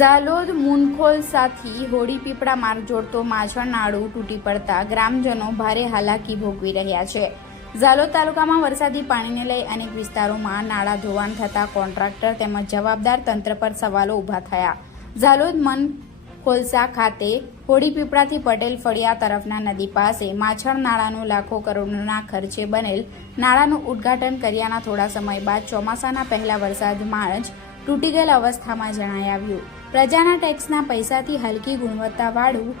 ઝાલોદ મુનખોલ સાથી હોડી પીપળા માર્ગ જોડતો માછણ નાળું તૂટી પડતા ગ્રામજનો ભારે હાલાકી ભોગવી રહ્યા છે. ઝાલોદ તાલુકામાં વરસાદી પાણીને લઈ અનેક વિસ્તારોમાં નાળા ધોવાણ થતા કોન્ટ્રાક્ટર તેમજ જવાબદાર તંત્ર પર સવાલો ઊભા થયા. ઝાલોદ મન ખોલસા ખાતે હોડી પીપળાથી પટેલ ફળિયા તરફના નદી પાસે માછણ નાળાનું લાખો કરોડના ખર્ચે બનેલ નાળાનું ઉદ્ઘાટન કર્યાના થોડા સમય બાદ ચોમાસાના પહેલા વરસાદમાં જ તૂટી ગયેલ અવસ્થામાં જણાઈ આવ્યું. પ્રજાના ટેક્સના પૈસાથી હલકી ગુણવત્તાવાળું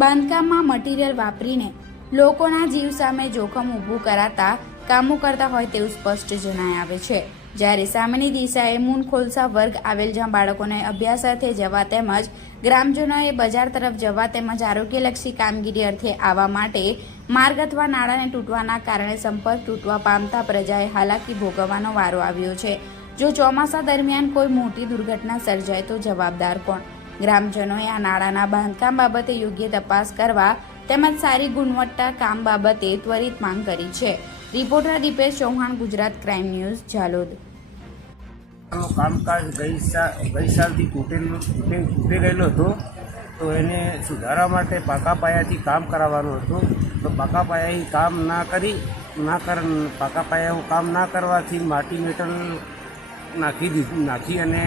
બાંધકામમાં મટીરીયલ વાપરીને લોકોના જીવ સામે જોખમ ઊભું કરાતા કામો કરતા હોય તેવું સ્પષ્ટ જણાઈ આવે છે. જ્યારે સામેની દિશાએ મૂન ખોલસા વર્ગ આવેલ જ્યાં બાળકોને અભ્યાસ અર્થે જવા તેમજ ગ્રામજનોએ બજાર તરફ જવા તેમજ આરોગ્યલક્ષી કામગીરી અર્થે આવવા માટે માર્ગ અથવા નાળાને તૂટવાના કારણે સંપર્ક તૂટવા પામતા પ્રજાએ હાલાકી ભોગવવાનો વારો આવ્યો છે. જો ચોમાસા દરમિયાન કોઈ મોટી દુર્ઘટના સર્જાય તો જવાબદાર કોણ? ગ્રામજનોએ આ નાળાના બાંધકામ બાબતે યોગ્ય તપાસ કરવા તેમજ સારી ગુણવત્તા કામ બાબતે ત્વરિત માંગ કરી છે. Reporter Deepesh Chauhan, Gujarat crime news, Zalod. કામકાજ ગઈ સાલથી તૂટેલું તૂટે ગયેલો હતો. તો એને સુધારવા માટે પાકા પાયાથી કામ કરાવવાનું હતું. તો પાકા પાયાથી કામ ના કરી, ના કર, પાકા પાયાનું કામ ના કરવાથી માટી મેટલ નાખી દીધું, નાખી અને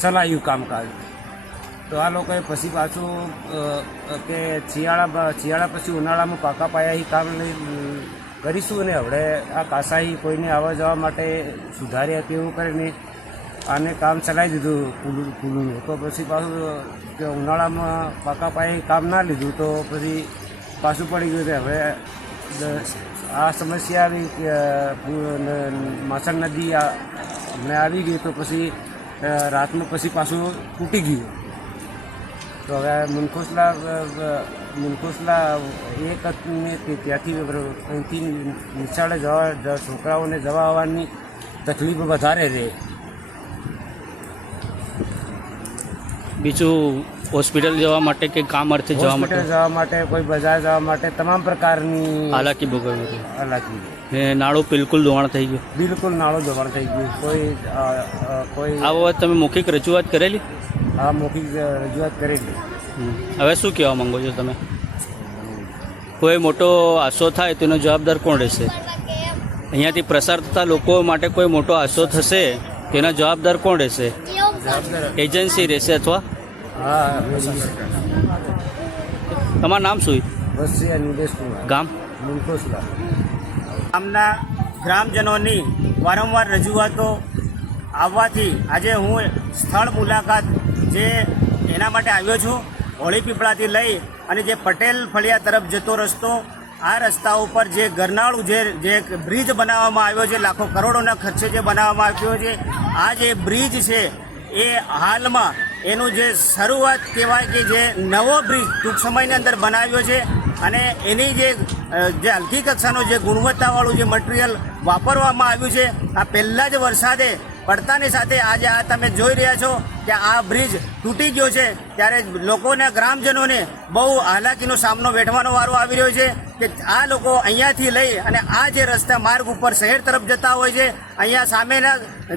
સલાયું કામકાજ તો આ લોકોએ પછી પાછું કે શિયાળા શિયાળા પછી ઉનાળામાં પાકા પાયાથી કામ કરીશું અને હવે આ કાસાઈ કોઈને આવવા જવા માટે સુધારી આપી એવું કરીને આને કામ ચલાવી દીધું પુલું પુલુનું તો પછી પાછું, કે ઉનાળામાં પાકા પાયે કામ ના લીધું તો પછી પાછું પડી ગયું કે હવે આ સમસ્યા આવી, કે માસણ નદી આ હમણાં આવી ગઈ તો પછી રાતનું પછી પાછું તૂટી ગયું. તો હવે મુનખોસલા મુનખોસલા એક ત્યાંથી અહીંથી નિશાળે જવા છોકરાઓને જવા આવવાની તકલીફ વધારે રહે. બીજું હોસ્પિટલ જવા માટે કે કામ અર્થે જવા માટે? જવા માટે કોઈ બજાર જવા માટે તમામ પ્રકારની હાલાકી ભોગવવી હાલાકી. નાળું બિલકુલ ધોવાણ થઈ ગયું. બિલકુલ નાળો ધોવાણ થઈ ગયું. કોઈ કોઈ આ બાબત તમે મૌખિક રજૂઆત કરેલી? આ મૌખિક રજૂઆત કરેલી. હવે શું કહેવા માંગો છો તમે? કોઈ મોટો આસો થાય તેનો જવાબદાર કોણ રહેશે? અહીંયાથી પ્રસાર થતા લોકો માટે કોઈ મોટો આસો થશે તેનો જવાબદાર કોણ રહેશે? એજન્સી રહેશે અથવા? હા તમારું નામ શું? ગામ? મુનખોસલા ગામના ગ્રામજનોની વારંવાર રજૂઆતો આવવાથી આજે હું સ્થળ મુલાકાત જે એના માટે આવ્યો છું, હોળી પીપળાથી લઈ અને જે પટેલ ફળિયા તરફ જતો રસ્તો, આ રસ્તા ઉપર જે ગરનાળું જે જે બ્રિજ બનાવવામાં આવ્યો છે, લાખો કરોડોના ખર્ચે જે બનાવવામાં આવ્યો છે, આ જે બ્રિજ છે, એ હાલમાં એનું જે શરૂઆત કહેવાય કે જે નવો બ્રિજ ટૂંક સમયની અંદર બનાવ્યો છે અને એની જે જે હલકી કક્ષાનું જે ગુણવત્તાવાળું જે મટીરિયલ વાપરવામાં આવ્યું છે, આ પહેલાં જ વરસાદે પડતાની સાથે આજે આ તમે જોઈ રહ્યા છો કે આ બ્રિજ તૂટી ગયો છે, ત્યારે લોકોને ગ્રામજનોને બહુ હાલાકીનો સામનો વેઠવાનો વારો આવી રહ્યો છે કે આ લોકો અહીંયાથી લઈ અને આ જે રસ્તા માર્ગ ઉપર શહેર તરફ જતા હોય છે, અહીંયા સામેના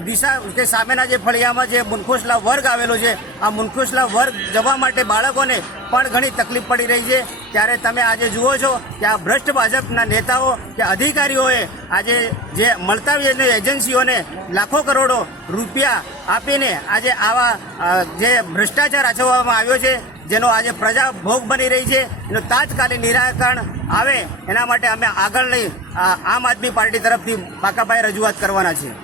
દિશા કે સામેના જે ફળિયામાં જે મુનખોસલા વર્ગ આવેલો છે, આ મુનખોસલા વર્ગ જવા માટે બાળકોને પણ ઘણી તકલીફ પડી રહી છે. ત્યારે તમે આજે જુઓ છો કે આ ભ્રષ્ટ ભાજપના નેતાઓ કે અધિકારીઓએ આજે જે મળતા એજન્સીઓને લાખો કરોડો રૂપિયા આપીને આજે આવા જે ભ્રષ્ટાચાર આચરવામાં આવ્યો છે, જેનો આજે પ્રજા ભોગ બની રહી છે, એનું તાત્કાલિક નિરાકરણ આવે, એના માટે અમે આગળ લઈ આમ આદમી પાર્ટી તરફથી પાકાભાઈ રજૂઆત કરવાના છીએ.